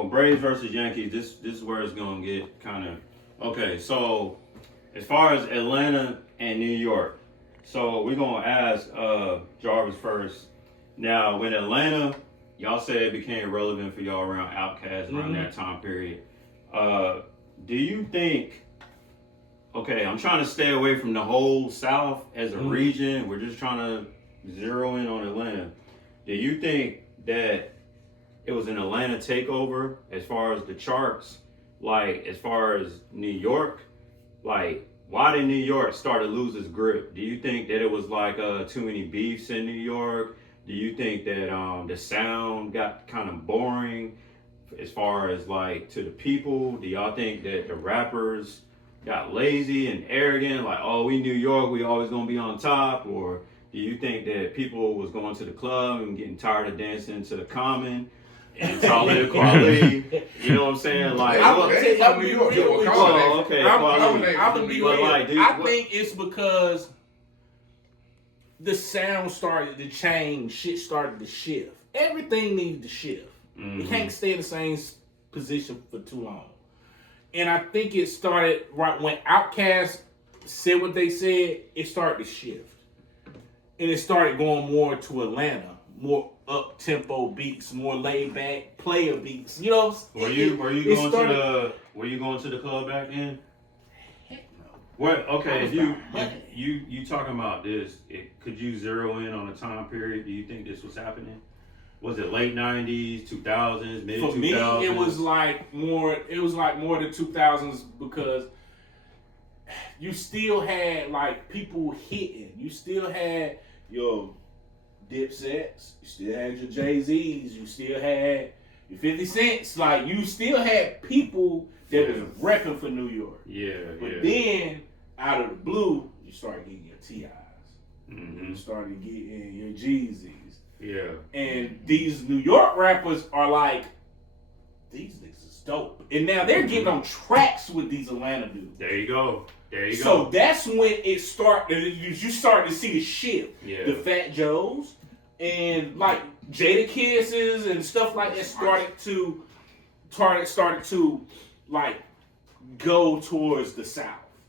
So Braves versus Yankees. This is where it's gonna get kind of okay. So as far as Atlanta and New York, so we're gonna ask Jarvis first. Now, when Atlanta, y'all said it became relevant for y'all around Outkast around that time period. Do you think? Okay, I'm trying to stay away from the whole South as a region. We're just trying to zero in on Atlanta. Do you think that it was an Atlanta takeover as far as the charts? Like, as far as New York? Like, why did New York start to lose its grip? Do you think that it was like too many beefs in New York? Do you think that the sound got kind of boring as far as like to the people? Do y'all think that the rappers got lazy and arrogant, like, oh, we New York, we always gonna be on top? Or do you think that people was going to the club and getting tired of dancing to the Common and Talib Kweli? You know what I'm saying? Like, I'm gonna be real with you. okay, I'm gonna be real. Like, dude, I think it's because the sound started to change, shit started to shift. Everything needs to shift. You can't stay in the same position for too long. And I think it started right when Outkast said what they said, it started to shift. And it started going more to Atlanta, more up-tempo beats, more laid-back player beats. You know, were you going to the club back then? Heck no. What? Okay, if you talking about this, could you zero in on a time period? Do you think this was happening? Was it late 90s, 2000s, mid 2000s? For me, it was like more the 2000s because you still had like people hitting. You still had your Dipsets, you still had your Jay-Z's, you still had your 50 Cents. Like, you still had people that was repping for New York. But then, out of the blue, you started getting your T.I.s. You started getting your Jeezys. Yeah. And these New York rappers are like, these niggas is dope. And now they're getting on tracks with these Atlanta dudes. There you go. So that's when it started. You started to see the shift. Yeah. The Fat Joes and like Jada Kisses and stuff like that started to like go towards the South.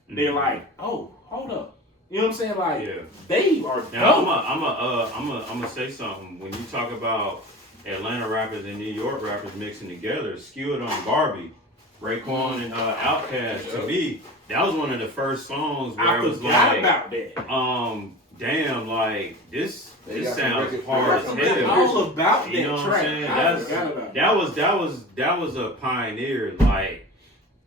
They're like, oh, hold up. You know what I'm saying? Like, they are dope. Now, I'm gonna say something. When you talk about Atlanta rappers and New York rappers mixing together, Skewed on Barbie, Raekwon and Outkast, to me, that was one of the first songs where it was like, about that. Damn, like this sounds hard as hell. All about that you know track. What I'm saying? That was a pioneer. Like,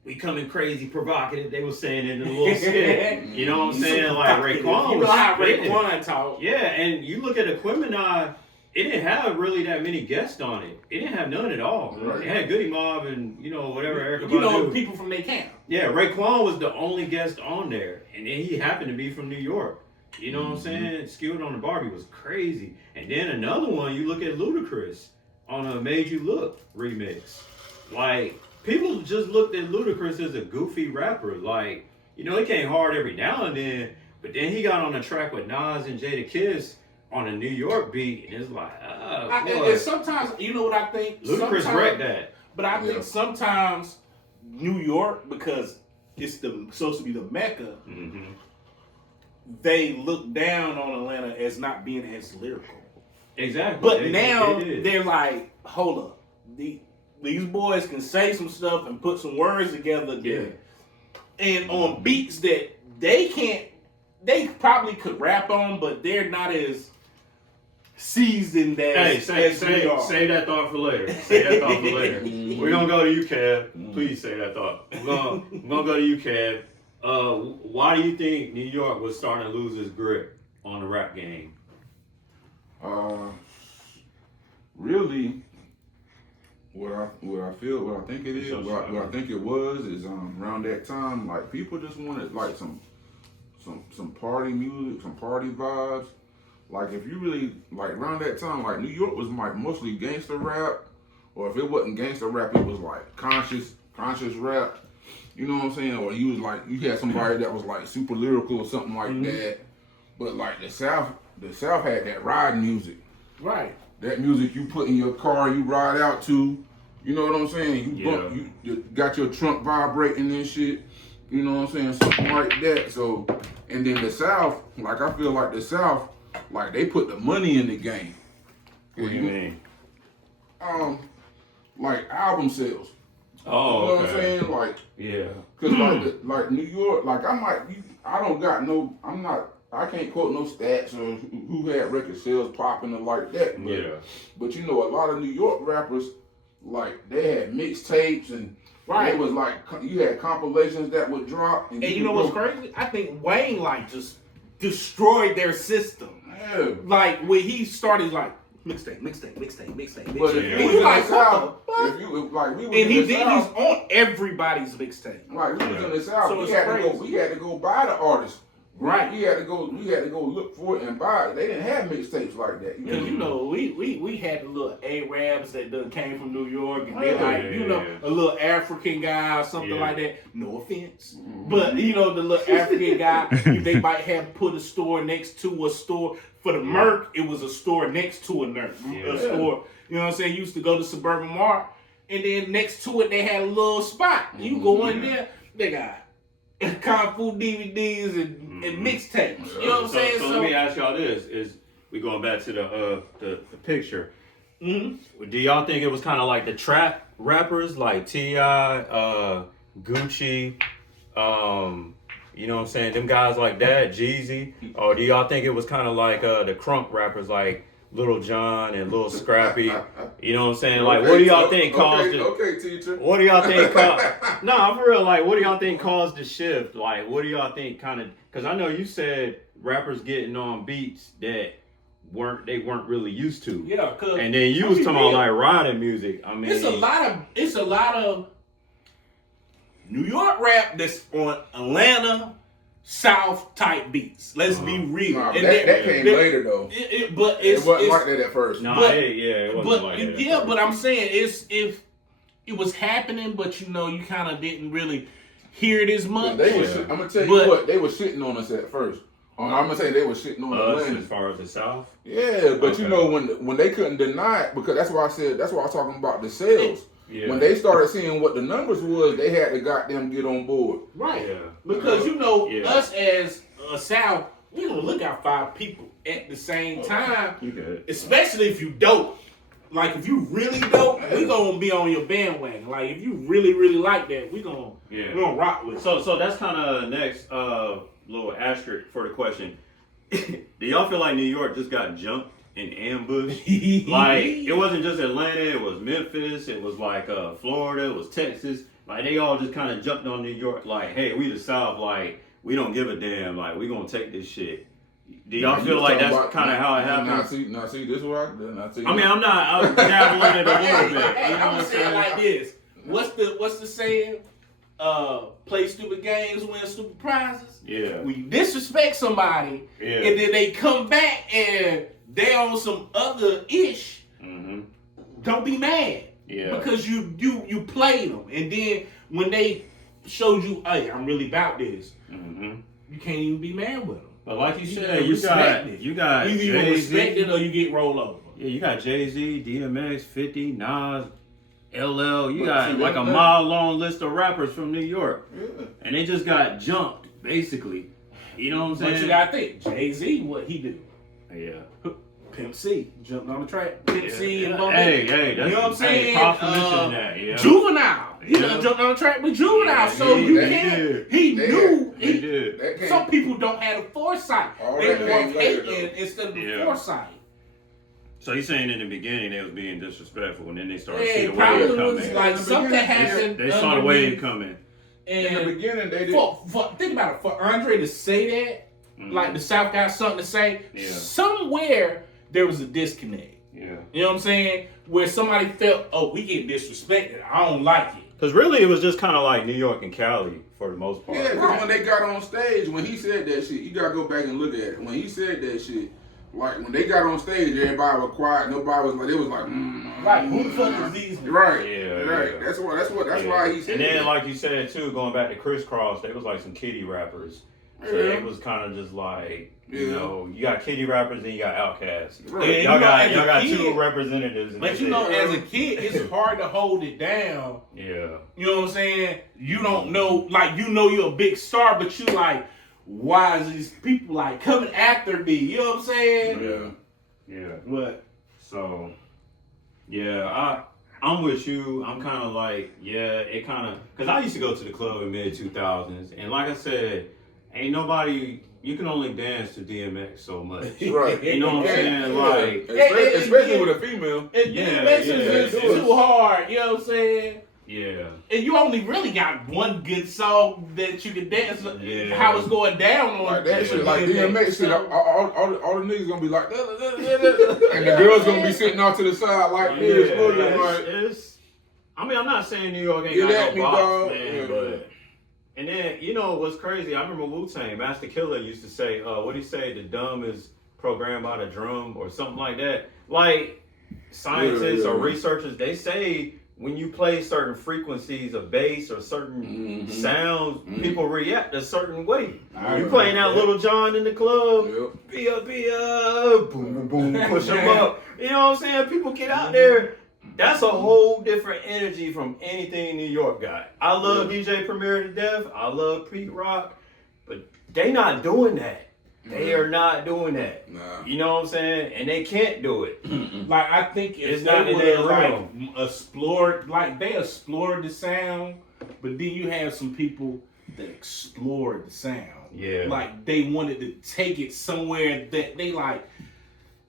we coming crazy, provocative. They were saying in the little skit. You know what I'm saying? Like, Raekwon you know how Raekwon talk. Yeah, and you look at Aquemini, it didn't have really that many guests on it. It didn't have none at all. Right. It had Goody Mob and, whatever, Erykah Badu. People from their camp. Yeah, Raekwon was the only guest on there. And then he happened to be from New York. You know what I'm saying? Skewed on the Barbie was crazy. And then another one, you look at Ludacris on a Made You Look remix. Like, people just looked at Ludacris as a goofy rapper. Like, he came hard every now and then, but then he got on a track with Nas and Jada Kiss on a New York beat, and it's like, and sometimes, you know what I think? Ludacris wrecked that. But I think sometimes New York, because it's supposed to be the Mecca, they look down on Atlanta as not being as lyrical. Exactly. But now they're like, hold up. These boys can say some stuff and put some words together there. And on beats that they probably could rap on, but they're not as seasoned as say that thought for later. Say that thought for later. We're going to go to you, Kev. Please say that thought. We're going to go to you, Kev. Why do you think New York was starting to lose its grip on the rap game? Really, what I think it is, what I think it was is around that time, like, people just wanted like some party music, some party vibes. Like, if you really, like, around that time, like, New York was like mostly gangster rap, or if it wasn't gangster rap, it was like conscious rap. You know what I'm saying? Or you had somebody that was like super lyrical or something like that. But like the South had that ride music. Right. That music you put in your car, you ride out to. You know what I'm saying? You got your trunk vibrating and shit. You know what I'm saying? Something like that. So, and then the South, like I feel like the South, like they put the money in the game. What do you mean? Like album sales. Oh, you know what I'm saying? Like, yeah. Cause like New York, like I can't quote no stats or who had record sales popping or like that. But you know, a lot of New York rappers, like they had mixtapes and it was like you had compilations that would drop. And you know what's crazy? I think Wayne like just destroyed their system. Yeah. Like when he started like mixtape. But if you was like, South, if you like we was and in the South, he's on everybody's mixtape. Like we was in the South, So we had to go buy the artists. Right. We had to go look for it and buy it. They didn't have mixtapes like that. Because you know, we had the little Arabs that done came from New York and they're like, a little African guy or something like that. No offense. But you know, the little African guy, they might have put a store next to a store. For the Merc, it was a store next to a store. You know what I'm saying? You used to go to Suburban Mart and then next to it they had a little spot. You go in there, they got Kung Fu DVDs and mixtapes. You know what I'm saying? So let me ask y'all this: is we going back to the picture? Mm-hmm. Do y'all think it was kind of like the trap rappers like T.I., Gucci, you know what I'm saying? Them guys like that, Jeezy, or do y'all think it was kind of like the crunk rappers like Little John and Lil Scrappy? You know what I'm saying? Like, what do y'all think caused it? Okay, teacher. What do y'all think caused? No, for real. Like, what do y'all think caused the shift? Like, what do y'all think kind of? Because I know you said rappers getting on beats that they weren't really used to. Yeah, cause and then you was talking about like riding music. I mean, it's a lot of New York rap that's on Atlanta South type beats. Let's be real. Nah, that came later though. It wasn't like that at first. No, it wasn't like that. Yeah, but I'm saying if it was happening, but you know, you kind of didn't really hear it as much. I'm gonna tell you what, they were shitting on us at first. I'm gonna say they were shitting on Atlanta as far as the South. Yeah, but you know when they couldn't deny it, because that's why I was talking about the sales. Yeah. When they started seeing what the numbers was, they had to goddamn get on board. Right. Yeah. Because you know, us as a South, we gonna look out 5 people at the same time. You good. Especially if you dope. Like if you really dope, we gonna be on your bandwagon. Like if you really, really like that, we gonna rock with it. So that's kind of next little asterisk for the question. Do y'all feel like New York just got jumped and ambushed? Like it wasn't just Atlanta, it was Memphis, it was like Florida, it was Texas. Like they all just kind of jumped on New York. Like, hey, we the South. Like we don't give a damn. Like we gonna take this shit. Do y'all feel like that's kind of how it happened? Now see, this is what I mean, I'm dabbling it a little bit. You know I'm saying like this. What's the saying? Play stupid games, win stupid prizes. Yeah. When you disrespect somebody, and then they come back and they on some other ish. Mm-hmm. Don't be mad. Yeah. Because you played them, and then when they showed you, hey, I'm really about this. Mm-hmm. You can't even be mad with them. But like you said, you got either you respect it or you get rolled over. Yeah, you got Jay-Z, DMX, 50, Nas, LL. You got like a mile-long list of rappers from New York. Yeah. And they just got jumped, basically. You know what I'm saying? But you gotta think, Jay-Z, what he do? Yeah. Pimp C, jumped on the track. Pimp C and Bump Hey, that's, you know what I'm saying? That, Juvenile. He jumped on the track with Juvenile, so you can't. He knew. He did. Some people don't have the foresight. They more hating instead of the foresight. So you're saying in the beginning they was being disrespectful, and then they started seeing the wave coming. Like something happened. They saw the wave coming. And in the beginning, they did. Think about it. For Andre to say that, like the South got something to say, somewhere there was a disconnect. Yeah. You know what I'm saying? Where somebody felt, oh, we get disrespected. I don't like it. Because really, it was just kind of like New York and Cali for the most part. Yeah, because when they got on stage, when he said that shit, you got to go back and look at it. When he said that shit, like when they got on stage, everybody was quiet. Nobody was like, it was like, Right, who the fuck is these? Right, yeah, right. Yeah. That's why he said. And then, that. like you said too, going back to Crisscross, they was like some kiddie rappers. So it was kind of just like, you know, you got kiddie rappers and you got Outcasts. Right. Y'all got two representatives. But you know, as a kid, it's hard to hold it down. Yeah. You know what I'm saying? You don't know, like, you know you're a big star, but you like, why is these people like coming after me? You know what I'm saying? Yeah. What? So, yeah, I'm with you. I'm kind of like, it kind of, because I used to go to the club in mid-2000s, and like I said, ain't nobody, you can only dance to DMX so much. Right. You know what I'm saying? Like, especially with a female. DMX is too hard, you know what I'm saying? Yeah. And you only really got one good song that you can dance how it's going down on. Like that shit, like DMX shit, all the niggas gonna be like, and the girls gonna be sitting off to the side like this. I mean, I'm not saying New York ain't got no box, man, but... And then, you know what's crazy? I remember Wu-Tang, Master Killer used to say, what he say, the dumb is programmed by the drum or something like that. Like, scientists or researchers, they say when you play certain frequencies of bass or certain sounds, people react a certain way. You playing that Little John in the club, be up, boom, boom, boom, push them up. You know what I'm saying? People get out there. That's a whole different energy from anything New York got. I love DJ Premier to death. I love Pete Rock, but they not doing that. They are not doing that. Nah. You know what I'm saying? And they can't do it. Like, I think if It's not they in would their have like realm. they explored the sound, but then you have some people that explored the sound. Yeah. Like, they wanted to take it somewhere that they like,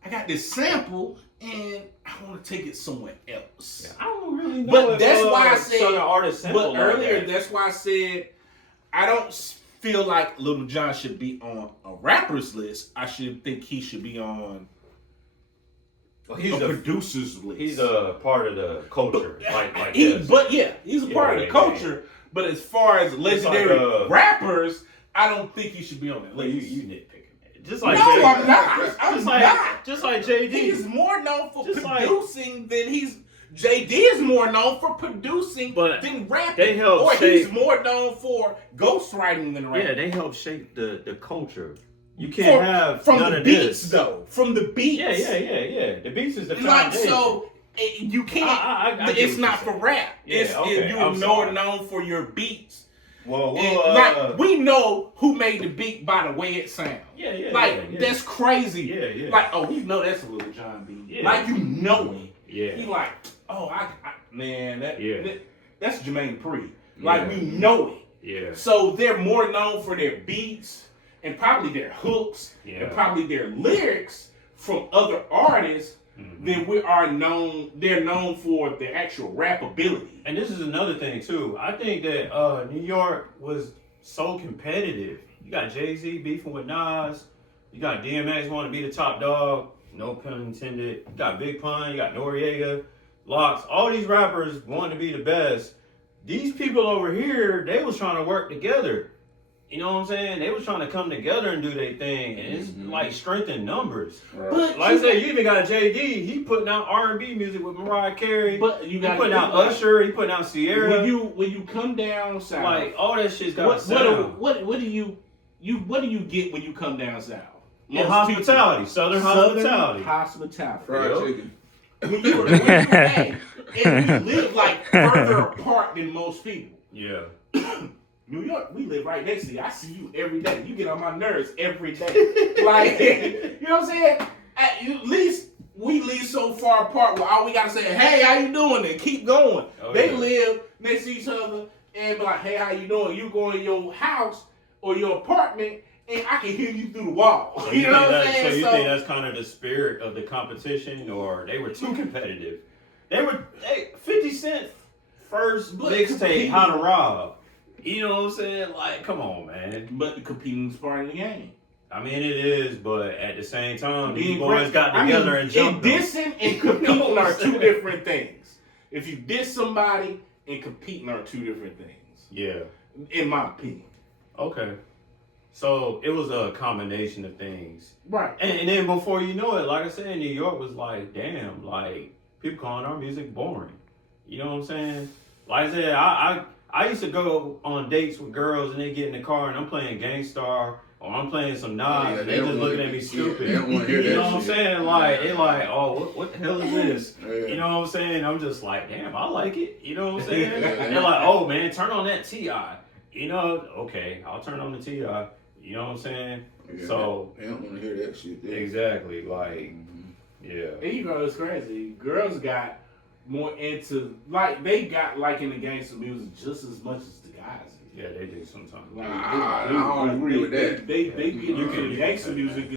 I got this sample and I want to take it somewhere else. I don't really know. But that's why I said. Southern artists sample But earlier, like that. that's why I said I don't feel like Little John should be on a rapper's list. I should think he should be on He's a producer's list. He's a part of the culture, he's a part of the culture. But as far as legendary rappers, I don't think he should be on that Well, list. you nitpicking. Just like No, JD. I'm not. I'm not. Just like JD. He's more known for Just producing than he's. JD is more known for producing than rapping. They help or shape, he's more known for ghostwriting than rapping. Yeah, they help shape the culture. You can't have from none the of beats this. though. From the beats. Yeah. The beats is the Like foundation. so, you can't. I it's not for rap. You're known for your beats. Well, we know who made the beat by the way it sounds. That's crazy. Yeah. Like, oh, we know that's a Little John beat. Yeah. Like, you know it. Yeah. You like, oh, that's Jermaine Dupri. Like, we know it. Yeah. So they're more known for their beats and probably their hooks and probably their lyrics from other artists than they're known for their actual rap ability. And this is another thing too. I think that New York was so competitive. You got Jay-Z beefing with Nas. You got DMX wanting to be the top dog. No pun intended. You got Big Pun. You got Noriega, Locks. All these rappers wanting to be the best. These people over here, they was trying to work together. You know what I'm saying? They was trying to come together and do their thing, and it's like strength in numbers. Right. But like I said, you even got JD. He putting out R&B music with Mariah Carey. But he putting out Usher. He putting out Sierra. When you come down south, like all that shit's got sound. What do you get when you come down south? Hospitality, Southern hospitality. Fried chicken. When you live like further apart than most people. Yeah. New York, we live right next to you. I see you every day. You get on my nerves every day. Like, you know what I'm saying? At least we live so far apart where all we gotta say, hey, how you doing? And keep going. They live next to each other and be like, hey, how you doing? You go in your house or your apartment and I can hear you through the wall. So you know what I'm saying? So you think that's kind of the spirit of the competition, or they were too competitive? 50 Cent first mixtape, How to Rob. You know what I'm saying? Like, come on, man. But the competing is part of the game. I mean, it is, but at the same time, these boys got together and jumped. Dissing and competing are two different things. If you diss somebody and competing are two different things. Yeah. In my opinion. Okay. So it was a combination of things. Right. And then before you know it, like I said, New York was like, damn, like, people calling our music boring. You know what I'm saying? Like I said, I used to go on dates with girls and they get in the car and I'm playing Gangstar or I'm playing some Nas, Yeah, and they just don't looking wanna- at me yeah, stupid. they don't wanna hear You that know what I'm shit. saying? Like they like, oh, what the hell is this? Yeah. You know what I'm saying? I'm just like, damn, I like it. You know what I'm saying? Yeah. And they're like, oh man, turn on that Ti. You know, okay, I'll turn on the Ti. You know what I'm saying? Yeah, So they don't want to hear that shit. They, exactly, like, yeah. And you know, it's crazy. Girls got more into, like, they got like in the gangster music just as much as the guys. Yeah, they do sometimes. Like, I don't agree with that. They get You into can- the gangster music